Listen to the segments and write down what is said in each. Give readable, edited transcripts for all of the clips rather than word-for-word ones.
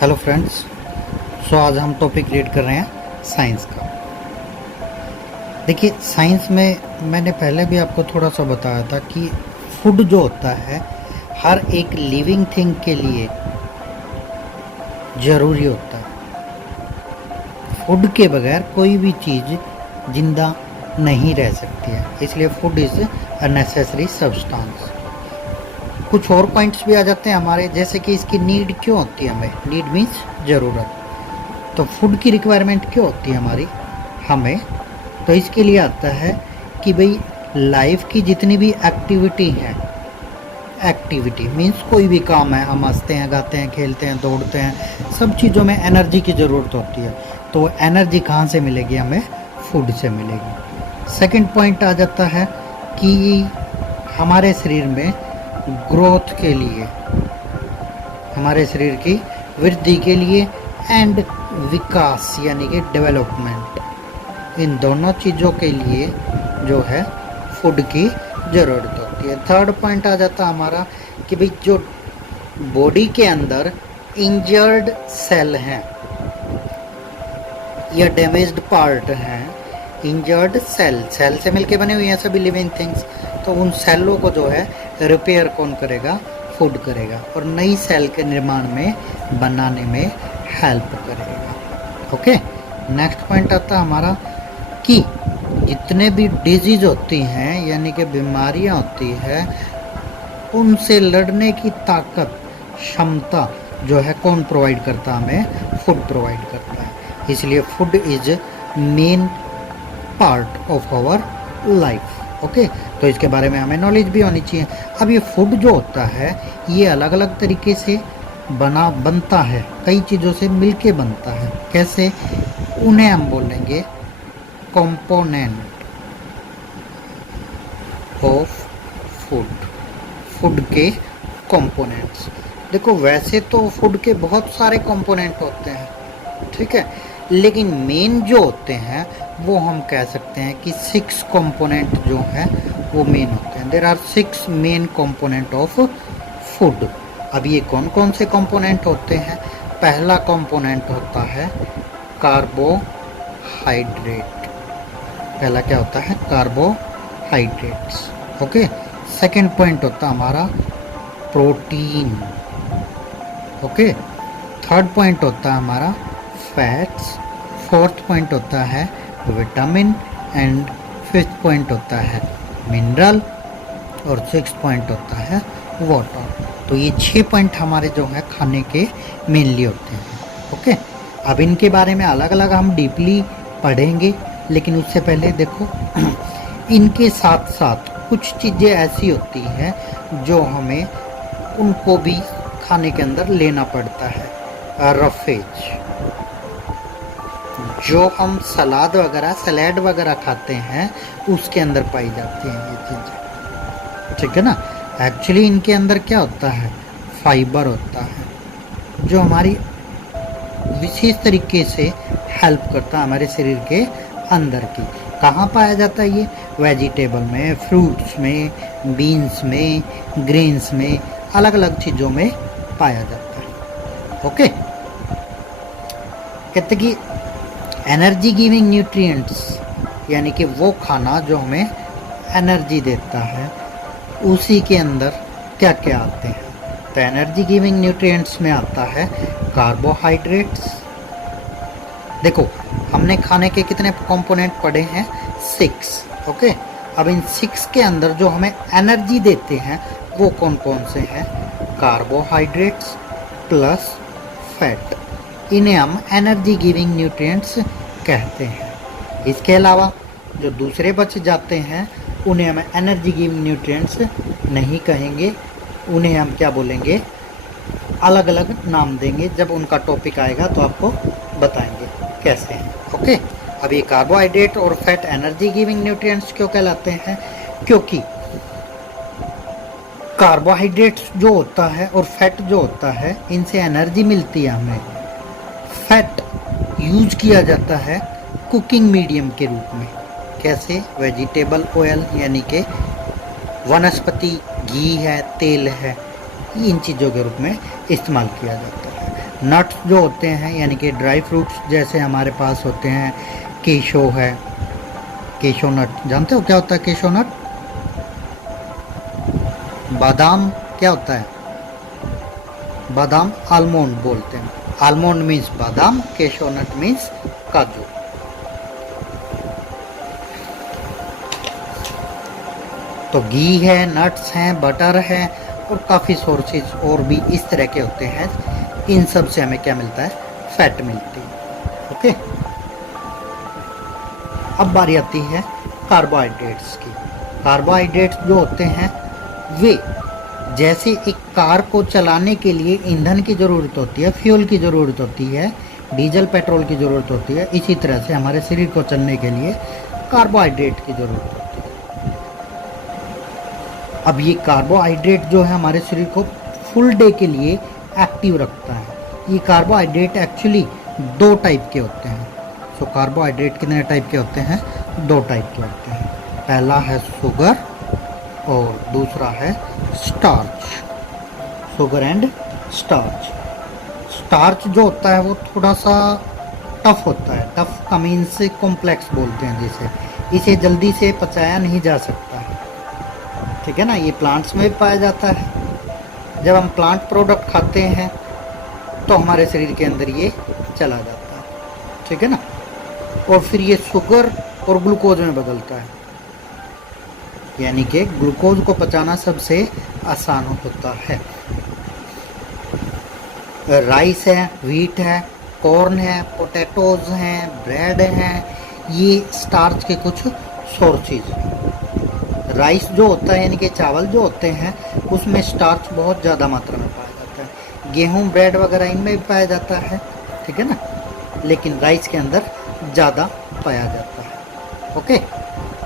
Hello friends. आज हम topic read कर रहे हैं साइंस का। देखिए, साइंस में मैंने पहले भी आपको थोड़ा सा बताया था कि फूड जो होता है हर एक लिविंग थिंग के लिए ज़रूरी होता है। फूड के बगैर कोई भी चीज़ जिंदा नहीं रह सकती है, इसलिए food is a necessary substance. कुछ और पॉइंट्स भी आ जाते हैं हमारे, जैसे कि इसकी नीड क्यों होती है हमें। नीड मीन्स ज़रूरत। तो फूड की रिक्वायरमेंट क्यों होती है हमारी हमें, तो इसके लिए आता है कि भाई लाइफ की जितनी भी एक्टिविटी है, एक्टिविटी मीन्स कोई भी काम है, हम हंसते हैं, गाते हैं, खेलते हैं, दौड़ते हैं, सब चीज़ों में एनर्जी की ज़रूरत होती है। तो एनर्जी कहाँ से मिलेगी हमें? फूड से मिलेगी। सेकंड पॉइंट आ जाता है कि हमारे शरीर में ग्रोथ के लिए, हमारे शरीर की वृद्धि के लिए एंड विकास यानी कि डेवलपमेंट, इन दोनों चीज़ों के लिए जो है फूड की ज़रूरत होती है। थर्ड पॉइंट आ जाता हमारा कि भाई जो बॉडी के अंदर इंजर्ड सेल हैं या डैमेज्ड पार्ट हैं, इंजर्ड सेल से मिलके बने हुए हैं सभी लिविंग थिंग्स, तो उन सेलों को जो है रिपेयर कौन करेगा? फूड करेगा, और नई सेल के निर्माण में, बनाने में हेल्प करेगा। ओके, नेक्स्ट पॉइंट आता हमारा कि जितने भी डिजीज होती हैं यानी कि बीमारियां होती है, उनसे लड़ने की ताकत, क्षमता जो है कौन प्रोवाइड करता है? हमें फूड प्रोवाइड करता है। इसलिए food is main part of our life. Okay, तो इसके बारे में हमें नॉलेज भी होनी चाहिए। अब ये फूड जो होता है ये अलग अलग तरीके से बनता है, कई चीज़ों से मिलके बनता है। कैसे? उन्हें हम बोलेंगे कंपोनेंट ऑफ फूड, फूड के कंपोनेंट्स। देखो, वैसे तो फूड के बहुत सारे कंपोनेंट होते हैं, ठीक है, लेकिन मेन जो होते हैं वो हम कह सकते हैं कि 6 कंपोनेंट जो है वो मेन होते हैं। There are 6 main component of food. अब ये कौन कौन से कंपोनेंट होते हैं? पहला कंपोनेंट होता है कार्बोहाइड्रेट। पहला क्या होता है? कार्बोहाइड्रेट्स। ओके, सेकंड पॉइंट होता है हमारा प्रोटीन। ओके, थर्ड पॉइंट होता है हमारा फैट्स। फोर्थ पॉइंट होता है विटामिन एंड फिफ्थ पॉइंट होता है मिनरल, और सिक्स पॉइंट होता है वाटर। तो ये 6 पॉइंट हमारे जो है खाने के मेनली होते हैं। ओके, अब इनके बारे में अलग अलग हम डीपली पढ़ेंगे, लेकिन उससे पहले देखो इनके साथ साथ कुछ चीज़ें ऐसी होती हैं जो हमें उनको भी खाने के अंदर लेना पड़ता है। रफेज, जो हम सलाद वगैरह खाते हैं उसके अंदर पाई जाती हैं ये चीज़ें, ठीक है ना। एक्चुअली इनके अंदर क्या होता है? फाइबर होता है जो हमारी विशेष तरीके से हेल्प करता है हमारे शरीर के अंदर की। कहाँ पाया जाता है ये? वेजिटेबल में, फ्रूट्स में, बीन्स में, ग्रेन्स में, अलग अलग चीज़ों में पाया जाता है। ओके, कहते कि एनर्जी गिविंग न्यूट्रिएंट्स यानी कि वो खाना जो हमें एनर्जी देता है, उसी के अंदर क्या क्या आते हैं? तो एनर्जी गिविंग न्यूट्रिएंट्स में आता है कार्बोहाइड्रेट्स। देखो, हमने खाने के कितने कंपोनेंट पढ़े हैं? 6। ओके, अब इन 6 के अंदर जो हमें एनर्जी देते हैं वो कौन कौन से हैं? कार्बोहाइड्रेट्स प्लस फैट, इन्हें हम एनर्जी गिविंग न्यूट्रिएंट्स कहते हैं। इसके अलावा जो दूसरे बच जाते हैं उन्हें हम एनर्जी गिविंग न्यूट्रिएंट्स नहीं कहेंगे, उन्हें हम क्या बोलेंगे? अलग अलग नाम देंगे। जब उनका टॉपिक आएगा तो आपको बताएंगे कैसे हैं। ओके, अब ये कार्बोहाइड्रेट और फैट एनर्जी गिविंग न्यूट्रिएंट्स क्यों कहलाते हैं? क्योंकि कार्बोहाइड्रेट्स जो होता है और फैट जो होता है, इनसे एनर्जी मिलती है हमें। फैट यूज किया जाता है कुकिंग मीडियम के रूप में। कैसे? वेजिटेबल ऑयल यानी कि वनस्पति घी है, तेल है, इन चीज़ों के रूप में इस्तेमाल किया जाता है। नट्स जो होते हैं यानी कि ड्राई फ्रूट्स जैसे हमारे पास होते हैं, केशो है, केशो नट जानते हो क्या होता है केशो नट? बादाम क्या होता है? बादाम आलमंड बोलते हैं, आलमंड मीन्स बादाम, केशो नट मीन्स काजू। तो घी है, नट्स हैं, बटर है और काफ़ी सोर्सेज और भी इस तरह के होते हैं। इन सब से हमें क्या मिलता है? फैट मिलती है। ओके, अब बारी आती है कार्बोहाइड्रेट्स की। कार्बोहाइड्रेट्स जो होते हैं वे जैसे एक कार को चलाने के लिए ईंधन की ज़रूरत होती है, फ्यूल की ज़रूरत होती है, डीजल पेट्रोल की ज़रूरत होती है, इसी तरह से हमारे शरीर को चलने के लिए कार्बोहाइड्रेट की ज़रूरत होती है। अब ये कार्बोहाइड्रेट जो है हमारे शरीर को फुल डे के लिए एक्टिव रखता है। ये कार्बोहाइड्रेट एक्चुअली दो टाइप के होते हैं। सो कार्बोहाइड्रेट कितने टाइप के होते हैं? दो टाइप के होते हैं। पहला है शुगर और दूसरा है starch. Sugar and starch. Starch जो होता है वो थोड़ा सा टफ होता है, टफ का मीन्स कॉम्प्लेक्स बोलते हैं जिसे, इसे जल्दी से पचाया नहीं जा सकता है, ठीक है ना। ये प्लांट्स में भी पाया जाता है। जब हम प्लांट प्रोडक्ट खाते हैं तो हमारे शरीर के अंदर ये चला जाता है, ठीक है ना। और फिर ये शुगर और ग्लूकोज में बदलता है, यानी कि ग्लूकोज को पचाना सबसे आसान होता है। राइस है, व्हीट है, कॉर्न है, पोटैटोज हैं, ब्रेड हैं, ये स्टार्च के कुछ सोर्सेज हैं। राइस जो होता है यानी कि चावल जो होते हैं उसमें स्टार्च बहुत ज़्यादा मात्रा में पाया जाता है। गेहूँ, ब्रेड वगैरह इनमें भी पाया जाता है, ठीक है ना, लेकिन राइस के अंदर ज़्यादा पाया जाता है। ओके,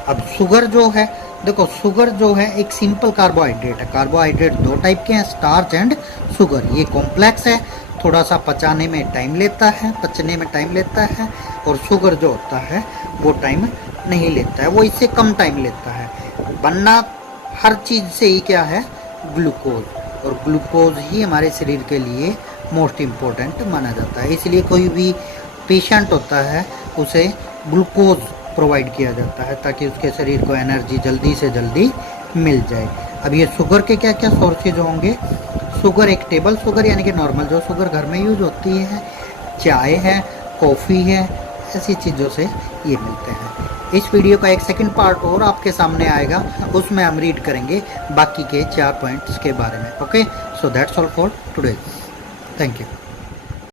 अब शुगर जो है, देखो शुगर जो है एक सिंपल कार्बोहाइड्रेट है। कार्बोहाइड्रेट दो टाइप के हैं, स्टार्च एंड शुगर। ये कॉम्प्लेक्स है, थोड़ा सा पचाने में टाइम लेता है, पचने में टाइम लेता है। और शुगर जो होता है वो टाइम नहीं लेता है, वो इससे कम टाइम लेता है। बनना हर चीज़ से ही क्या है? ग्लूकोज, और ग्लूकोज ही हमारे शरीर के लिए मोस्ट इम्पोर्टेंट माना जाता है। इसलिए कोई भी पेशेंट होता है उसे ग्लूकोज प्रोवाइड किया जाता है ताकि उसके शरीर को एनर्जी जल्दी से जल्दी मिल जाए। अब ये शुगर के क्या क्या सोर्सेज होंगे? शुगर एक टेबल शुगर यानी कि नॉर्मल जो शुगर घर में यूज होती है, चाय है, कॉफ़ी है, ऐसी चीज़ों से ये मिलते हैं। इस वीडियो का एक सेकंड पार्ट और आपके सामने आएगा, उसमें हम रीड करेंगे बाकी के 4 पॉइंट्स के बारे में। Okay, so that's all for today. Thank you.